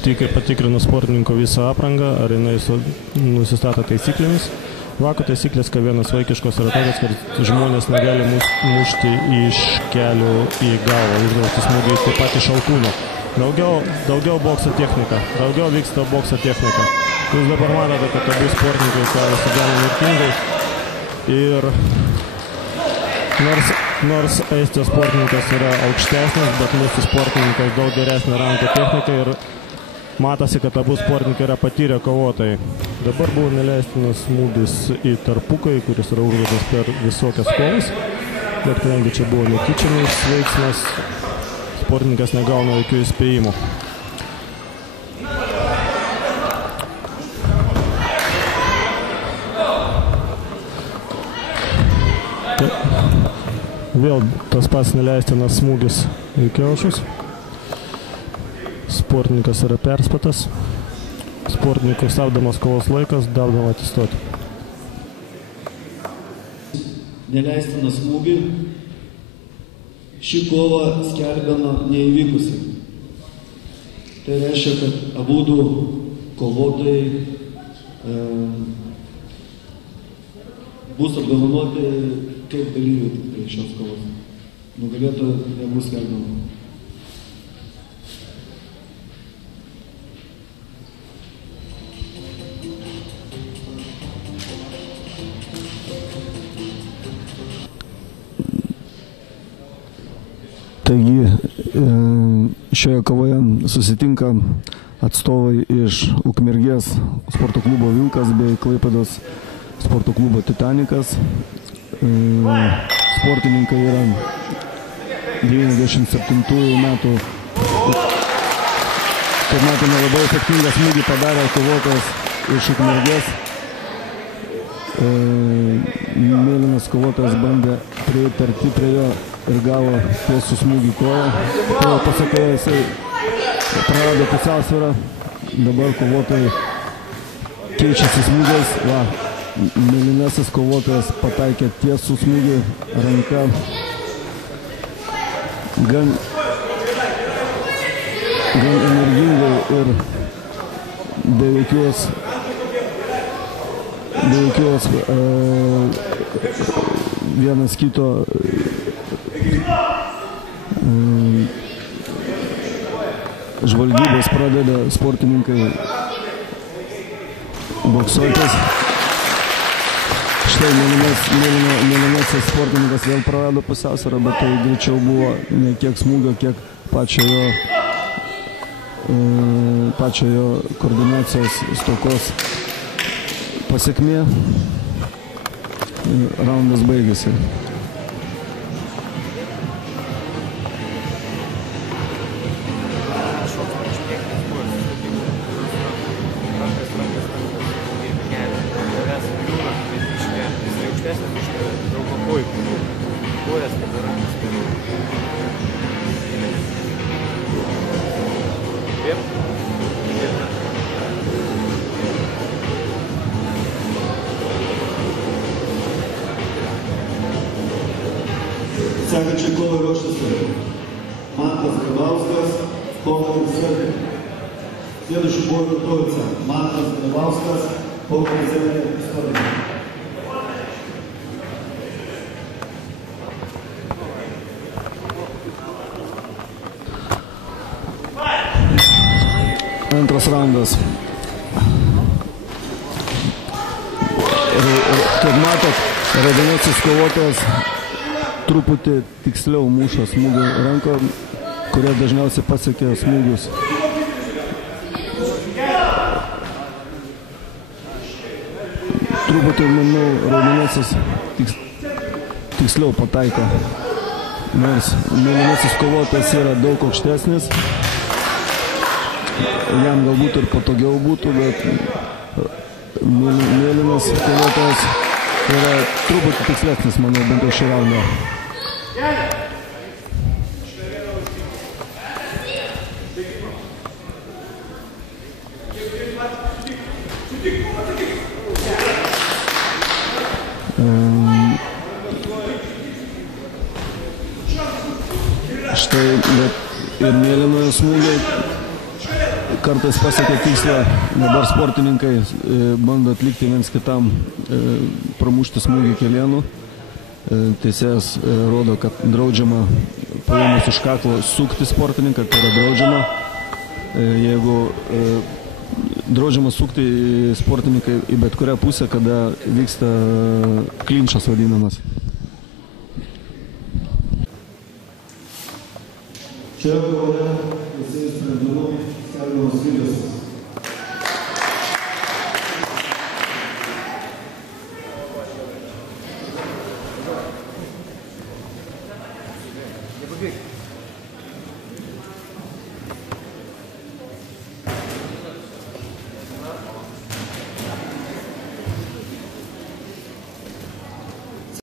patikrinu sportininko visą aprangą, ar jinai nusistato taisyklėmis. Vako taisyklės, kad vienas vaikiškos yra tokios, kad žmonės negali mušti iš kelių į galvą, uždrausti smūgį taip pat iš alkūno. Daugiau bokso technika, daugiau vyksta bokso technika. Jūs dabar matote, kad abu sportininkai keliasi gan mirtingai. Ir nors Estijos sportininkas yra aukštesnis, bet mūsų sportininkas daug geresnė rankų technika ir matosi, kad abu sportininkai yra patyrę kovotojai. Dabar buvo neleistinas smūgis į tarpukai, kuris yra užduotas per visokias kovas, bet kadangi čia buvo netyčiamas veiksmas, sportininkas negauna jokių įspėjimų. Vėl tas pats neleistinas smūgis į kiaušus. Sportininkas yra perspėtas. Sportininkui stabdomas kovos laikas, davdama atsistoti. Neleistiną smūgį. Ši kova skelbiama neįvykusi. Tai reiškia, kad abudu kovotojai bus apdovanoti kaip dalyviai šios kovos. Nugalėtojo nebus skelbiama. Taigi, šioje kovoje susitinka atstovai iš Ukmergės sporto klubo Vilkas bei Klaipėdos sporto klubo Titanikas. Sportininkai yra 97 metų. Kaip matome, labai efektingą smūgį padarė kovotojas iš Ukmergės. Mėlynas kovotojas bandė prieiti arti prie jo ir gavo tiesų smūgį koją. Tai pasakoje jisai prarado pusiausvyrą. Dabar kovotojai keičiasi smūgiais. Va, mėlynasis kovotojas pataikė tiesų smūgį ranka. Gan energingai ir be jokios vienas kito žvalgybos pradeda sportininkai boksuotis. Štai mėlynasis sportininkas vėl prarado pusiausvyrą, bet tai greičiau buvo ne kiek smūgio, kiek pačio jo koordinacijos stokos pasekmė. Raundas baigėsi. Sekančiai kovai ruošiasi Mantas Grabauskas, Povilas Zervė. Следующий бой готовится Mantas Grabauskas, Povilas Zervė. Antras raundas. Kaip matot, raudonasis kovotojas truputį tiksliau muša smūgį ranką, kurie dažniausiai pasiekia smūgius. Truputį, manau, raudonasis tiksliau pataiko. Nors mėlynasis kovotojas yra daug aukštesnis. Jam galbūt ir patogiau būtų, bet mėlynas kovotojas yra truputį tikslesnis, manau, bent jau šį raundą. Štai ir mėlynojo smūgiai kartais pasiekia tikslą, dabar sportininkai bando atlikti viens kitam, pramušti smūgį kelienų. Teisėjas rodo, kad draudžiama paėmus iš kaklo sukti sportininką, tai yra draudžiama. Jeigu draudžiama sukti sportininkai į bet kurią pusę, kada vyksta klinčas vadinamas. Šioje kovoje teisėjų sprendimu skelbiamas lygiosios. Big.